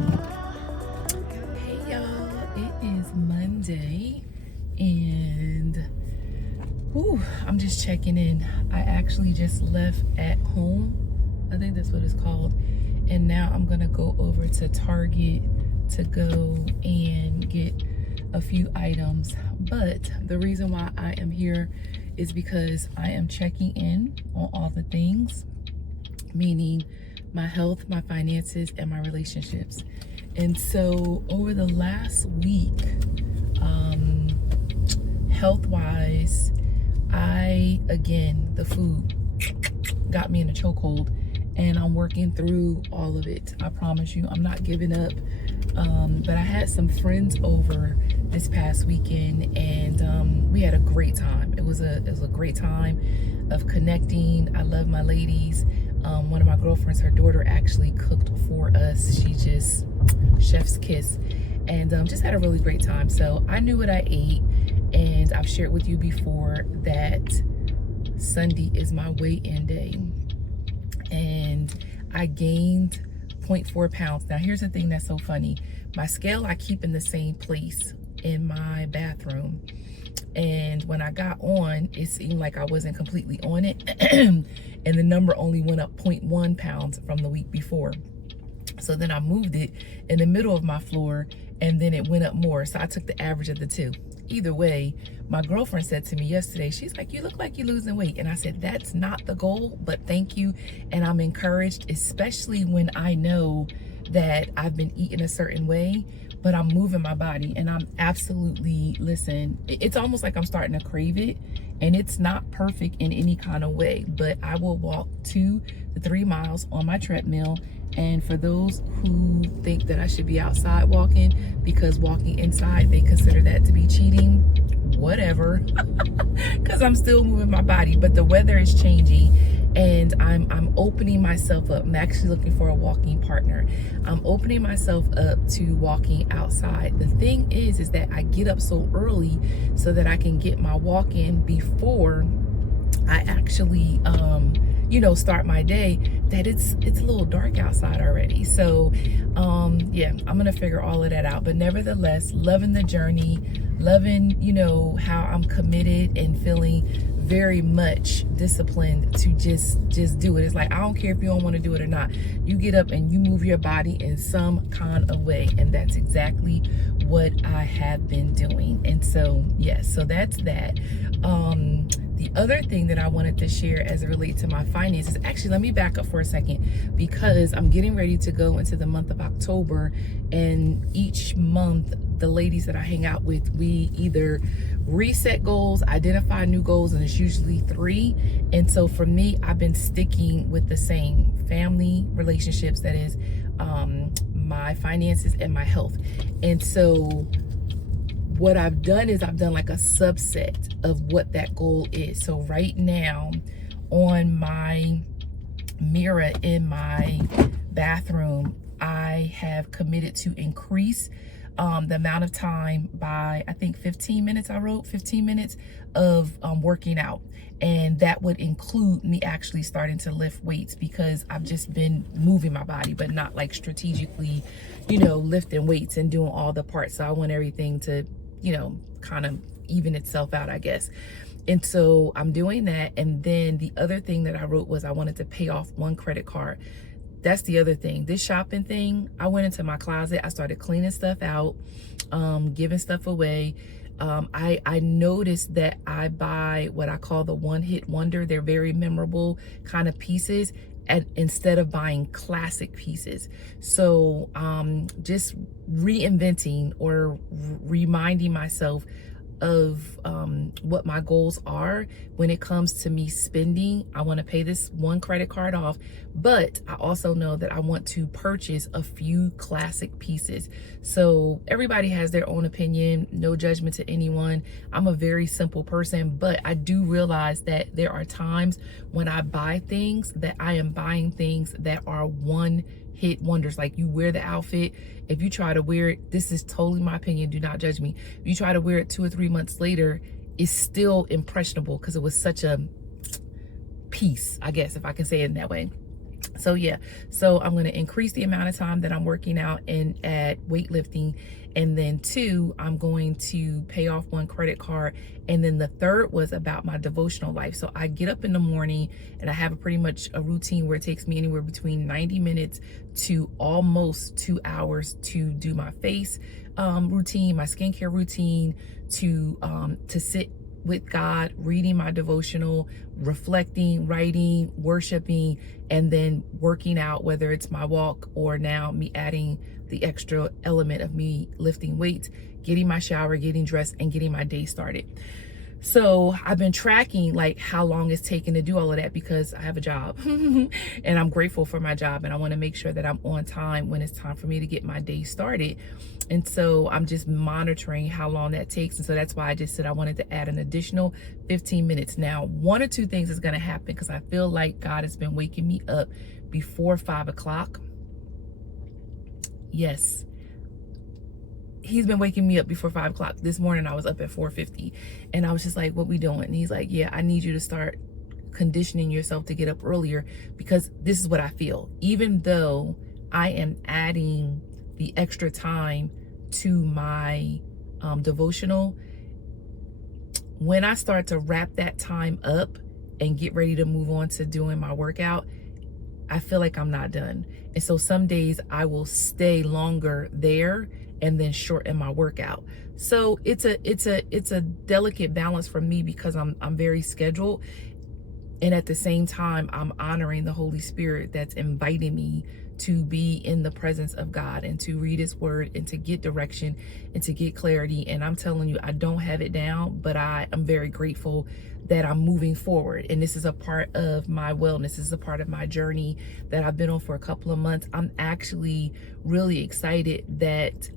Hey y'all, it is Monday and I'm just checking in. I actually just left at home. I think that's what it's called. And now I'm gonna go over to Target to go and get a few items. But the reason why I am here is because I am checking in on all the things, meaning my health, my finances, and my relationships. And so over the last week, health-wise, the food got me in a chokehold, and I'm working through all of it. I promise you, I'm not giving up. But I had some friends over this past weekend, and we had a great time. It was a great time of connecting. I love my ladies. One of my girlfriends, her daughter actually cooked for us. She just chef's kiss, and just had a really great time. So I knew what I ate, and I've shared with you before that Sunday is my weigh-in day, and I gained 0.4 pounds. Now here's the thing that's so funny. My scale I keep in the same place in my bathroom, and when I got on, it seemed like I wasn't completely on it and the number only went up 0.1 pounds from the week before. So then I moved it in the middle of my floor, and then it went up more. So I took the average of the two. Either way, my girlfriend said to me yesterday, she's like, "You look like you're losing weight." And I said, "That's not the goal, but thank you." And I'm encouraged, especially when I know that I've been eating a certain way, but I'm moving my body, and I'm absolutely, listen, it's almost like I'm starting to crave it. And it's not perfect in any kind of way, but I will walk 2 to 3 miles on my treadmill. And for those who think that I should be outside walking because walking inside, they consider that to be cheating, whatever, because I'm still moving my body. But the weather is changing, and I'm opening myself up. I'm actually looking for a walking partner. I'm opening myself up to walking outside. The thing is that I get up so early so that I can get my walk in before I actually start my day, that it's a little dark outside already. So yeah, I'm gonna figure all of that out. But nevertheless, loving the journey, loving how I'm committed and feeling very much disciplined to just do it. It's like, I don't care if you don't want to do it or not. You get up and you move your body in some kind of way, and that's exactly what I have been doing. And so yes, so that's that. The other thing that I wanted to share as it relates to my finances, actually, let me back up for a second, because I'm getting ready to go into the month of October, and each month, the ladies that I hang out with, we either reset goals, identify new goals, and it's usually 3. And so for me, I've been sticking with the same: family, relationships, that is, my finances, and my health. And so what I've done is I've done like a subset of what that goal is. So right now, on my mirror in my bathroom, I have committed to increase the amount of time by, I think, 15 minutes. I wrote 15 minutes of working out. And that would include me actually starting to lift weights, because I've just been moving my body, but not like strategically, lifting weights and doing all the parts. So I want everything to, kind of even itself out, I guess. And so I'm doing that. And then the other thing that I wrote was I wanted to pay off 1 credit card. That's the other thing. This shopping thing, I went into my closet, I started cleaning stuff out, giving stuff away. I noticed that I buy what I call the one-hit wonder. They're very memorable kind of pieces, instead of buying classic pieces. So just reinventing or reminding myself of what my goals are when it comes to me spending. I want to pay this 1 credit card off, but I also know that I want to purchase a few classic pieces. So everybody has their own opinion, no judgment to anyone. I'm a very simple person, but I do realize that there are times when I buy things that I am buying things that are one-hit wonders. Like, you wear the outfit, if you try to wear it, this is totally my opinion, do not judge me, if you try to wear it 2 or 3 months later, it's still impressionable because it was such a piece, I guess, if I can say it in that way. So yeah, so I'm going to increase the amount of time that I'm working out and at weightlifting. And then 2, I'm going to pay off 1 credit card. And then the 3rd was about my devotional life. So I get up in the morning and I have pretty much a routine where it takes me anywhere between 90 minutes to almost 2 hours to do my face routine, my skincare routine, to sit with God, reading my devotional, reflecting, writing, worshiping, and then working out, whether it's my walk or now me adding the extra element of me lifting weights, getting my shower, getting dressed, and getting my day started. So I've been tracking like how long it's taken to do all of that because I have a job and I'm grateful for my job, and I want to make sure that I'm on time when it's time for me to get my day started. And so I'm just monitoring how long that takes. And so that's why I just said I wanted to add an additional 15 minutes. Now, 1 or 2 things is going to happen because I feel like God has been waking me up before 5 o'clock. Yes. He's been waking me up before 5 o'clock. This morning I was up at 4:50 and I was just like, what we doing? And he's like, yeah, I need you to start conditioning yourself to get up earlier because this is what I feel. Even though I am adding the extra time to my devotional, when I start to wrap that time up and get ready to move on to doing my workout, I feel like I'm not done. And so some days I will stay longer there and then shorten my workout. So it's a delicate balance for me because I'm very scheduled, and at the same time I'm honoring the Holy Spirit that's inviting me to be in the presence of God and to read his word and to get direction and to get clarity. And I'm telling you, I don't have it down, but I am very grateful that I'm moving forward. And this is a part of my wellness. This is a part of my journey that I've been on for a couple of months. I'm actually really excited that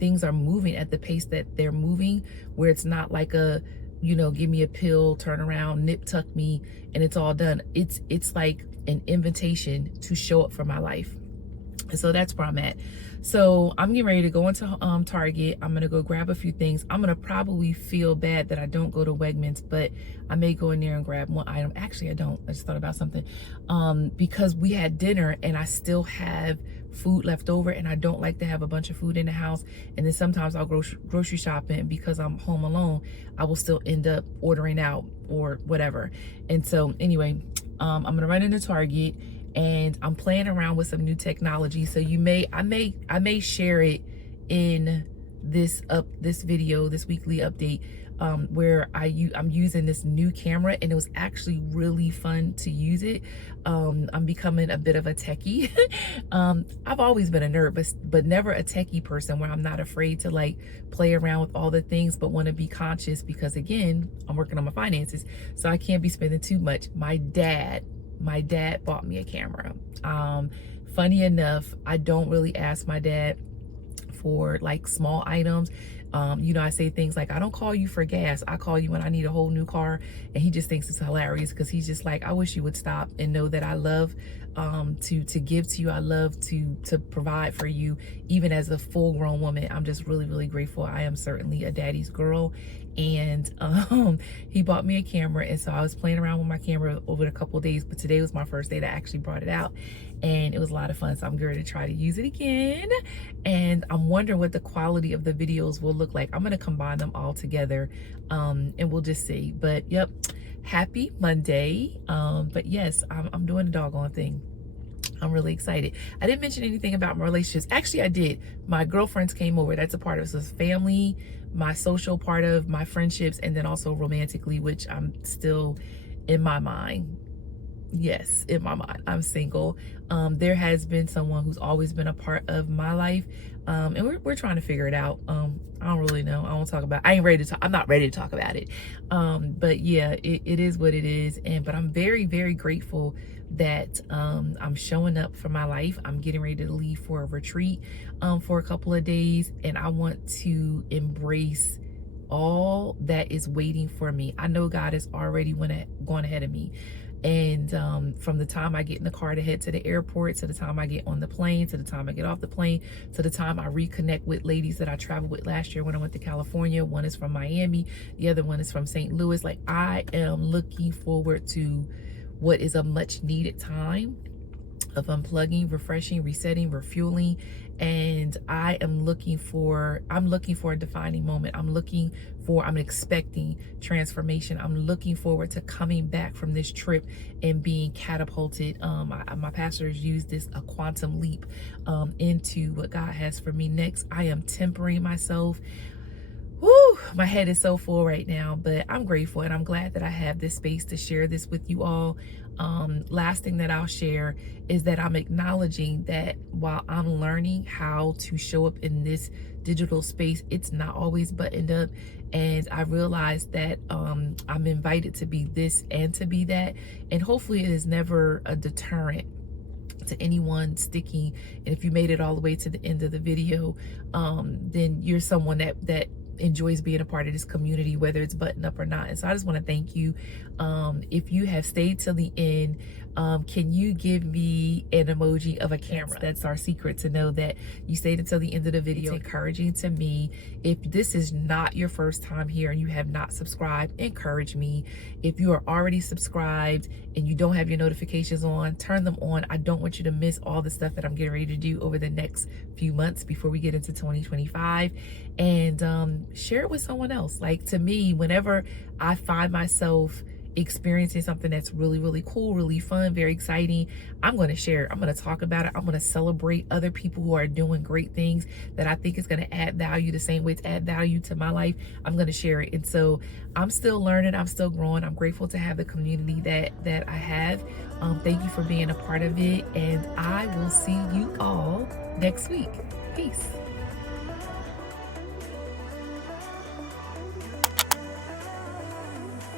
things are moving at the pace that they're moving, where it's not like a, you know, give me a pill, turn around, nip tuck me, and it's all done. It's like an invitation to show up for my life. And so that's where I'm at. So I'm getting ready to go into Target. I'm going to go grab a few things. I'm going to probably feel bad that I don't go to Wegmans, but I may go in there and grab one item. Actually, I don't. I just thought about something. Because we had dinner and I still have food left over, and I don't like to have a bunch of food in the house. And then sometimes I'll go grocery shopping because I'm home alone. I will still end up ordering out or whatever. And so anyway, I'm going to run into Target, and I'm playing around with some new technology. So I may share it in this video, this weekly update, where I'm using this new camera, and it was actually really fun to use it. I'm becoming a bit of a techie. I've always been a nerd, but never a techie person where I'm not afraid to like play around with all the things, but want to be conscious because again, I'm working on my finances, so I can't be spending too much. My dad bought me a camera. Funny enough, I don't really ask my dad for like small items. You know, I say things like, I don't call you for gas. I call you when I need a whole new car. And he just thinks it's hilarious because he's just like, I wish you would stop and know that I love to give to you. I love to provide for you. Even as a full grown woman, I'm just really, really grateful. I am certainly a daddy's girl. And he bought me a camera, and so I was playing around with my camera over a couple of days, but today was my first day that I actually brought it out, and it was a lot of fun. So I'm going to try to use it again, and I'm wondering what the quality of the videos will look like. I'm going to combine them all together, and we'll just see. But yep, happy Monday. But yes, I'm doing the doggone thing. I'm really excited. I didn't mention anything about my relationships. Actually, I did. My girlfriends came over. That's a part of it. So it's family, my social part of my friendships, and then also romantically, which I'm still in my mind. Yes, in my mind, I'm single. There has been someone who's always been a part of my life. And we're trying to figure it out. I don't really know. I won't talk about it. I ain't ready to talk. I'm not ready to talk about it. But yeah, it is what it is. But I'm very, very grateful that I'm showing up for my life. I'm getting ready to leave for a retreat for a couple of days, and I want to embrace all that is waiting for me. I know God has already gone ahead of me. And from the time I get in the car to head to the airport, to the time I get on the plane, to the time I get off the plane, to the time I reconnect with ladies that I traveled with last year when I went to California. One is from Miami, the other one is from St. Louis. Like, I am looking forward to what is a much needed time of unplugging, refreshing, resetting, refueling. And I'm looking for a defining moment. I'm expecting transformation. I'm looking forward to coming back from this trip and being catapulted. My pastors use this a quantum leap into what God has for me next. I am tempering myself. Woo, my head is so full right now, but I'm grateful and I'm glad that I have this space to share this with you all. Last thing that I'll share is that I'm acknowledging that while I'm learning how to show up in this digital space, it's not always buttoned up. And I realized that I'm invited to be this and to be that. And hopefully it is never a deterrent to anyone sticking. And if you made it all the way to the end of the video, then you're someone that enjoys being a part of this community, whether it's buttoned up or not. And so I just want to thank you. If you have stayed till the end, can you give me an emoji of a camera? That's our secret, to know that you stayed until the end of the video. It's encouraging to me. If this is not your first time here and you have not subscribed, encourage me. If you are already subscribed and you don't have your notifications on, turn them on. I don't want you to miss all the stuff that I'm getting ready to do over the next few months before we get into 2025. And share it with someone else. Like, to me, whenever I find myself experiencing something that's really, really cool, really fun, very exciting, I'm going to share it. I'm going to talk about it. I'm going to celebrate other people who are doing great things that I think is going to add value the same way it's add value to my life. I'm going to share it. And so I'm still learning. I'm still growing. I'm grateful to have the community that I have. Thank you for being a part of it. And I will see you all next week. Peace.